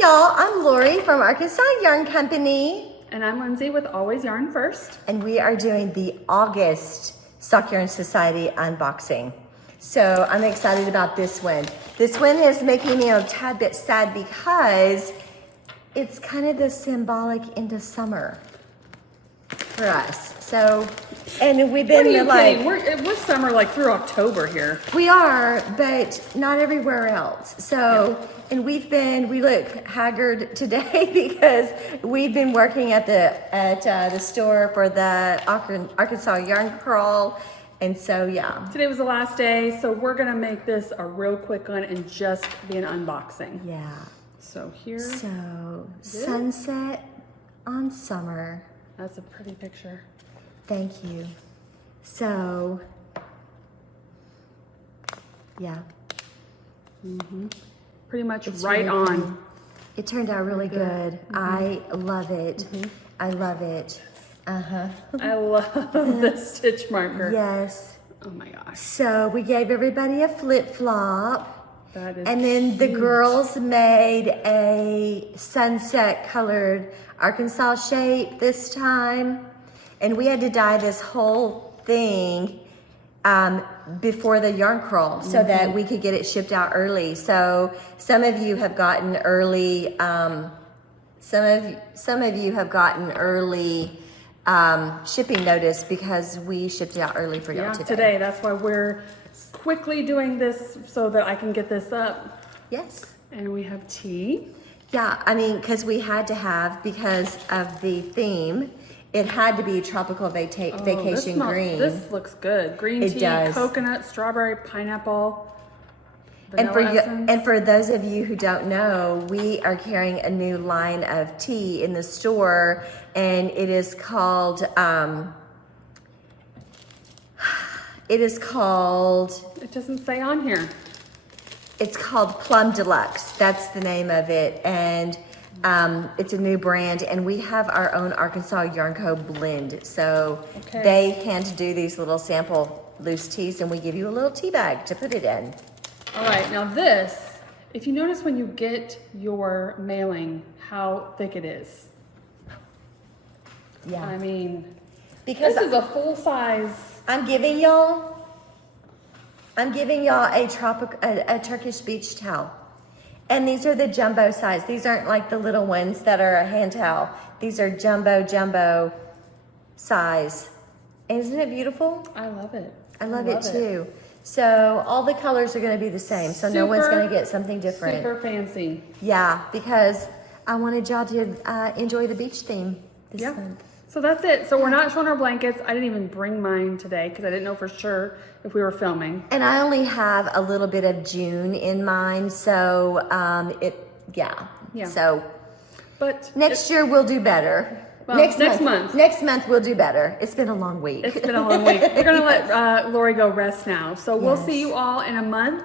y'all, I'm Lorri from Arkansas Yarn Company. And I'm Lindsey with Always Yarn First. And we are doing the August Sock Yarn Society unboxing. So I'm excited about this one. This one is making me a tad bit sad because it's kind of the symbolic into summer for us. So, and we've been Kidding? We're summer like through October here. We are, but not everywhere else. So, and we look haggard today because we've been working at the store for the Arkansas Yarn Crawl. And so, yeah. Today was the last day, so we're gonna make this a real quick one and just be an unboxing. Yeah. So here. So, sunset on summer. That's a pretty picture. Thank you. So, yeah. Pretty much It's right really on. pretty. It turned out really good. I love it. I love it. I love this stitch marker. Yes. Oh my gosh. So we gave everybody a flip-flop. That is And then the cute. girls made a sunset colored Arkansas shape this time. And we had to dye this whole thing before the yarn crawl so that we could get it shipped out early. So some of you have gotten early, some of you have gotten early shipping notice because we shipped it out early for y'all today. That's why we're quickly doing this so that I can get this up. Yes. And we have tea. Yeah, I mean, because we had to have, because of the theme, it had to be tropical vacation green. This looks good. Green It tea, does. coconut, strawberry, pineapple. And vanilla essence. for those of you who don't know, we are carrying a new line of tea in the store, and it is called It doesn't say on here. it's called Plum Deluxe. That's the name of it, and it's a new brand, and we have our own Arkansas Yarn Co. blend. So they hand do these little sample loose teas, and we give you a little tea bag to put it in. All right, now this, if you notice when you get your mailing, how thick it is. Yeah. I mean, Because this is a full size. I'm giving y'all a Turkish beach towel. And these are the jumbo size. These aren't like the little ones that are a hand towel. These are jumbo size. Isn't it beautiful? I love it. I love it too. So all the colors are gonna be the same. So no one's gonna get something different. Super fancy. Yeah, because I wanted y'all to enjoy the beach theme this month. So that's it. So we're not showing our blankets. I didn't even bring mine today because I didn't know for sure if we were filming. And I only have a little bit of June in mind, so Yeah. So But next year we'll do better. Well, next month. Next month we'll do better. It's been a long week. it's been a long week. We're gonna let Lorri go rest now. So we'll see you all in a month.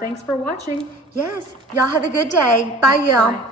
Thanks for watching. Yes. Y'all have a good day. Bye, y'all. Bye.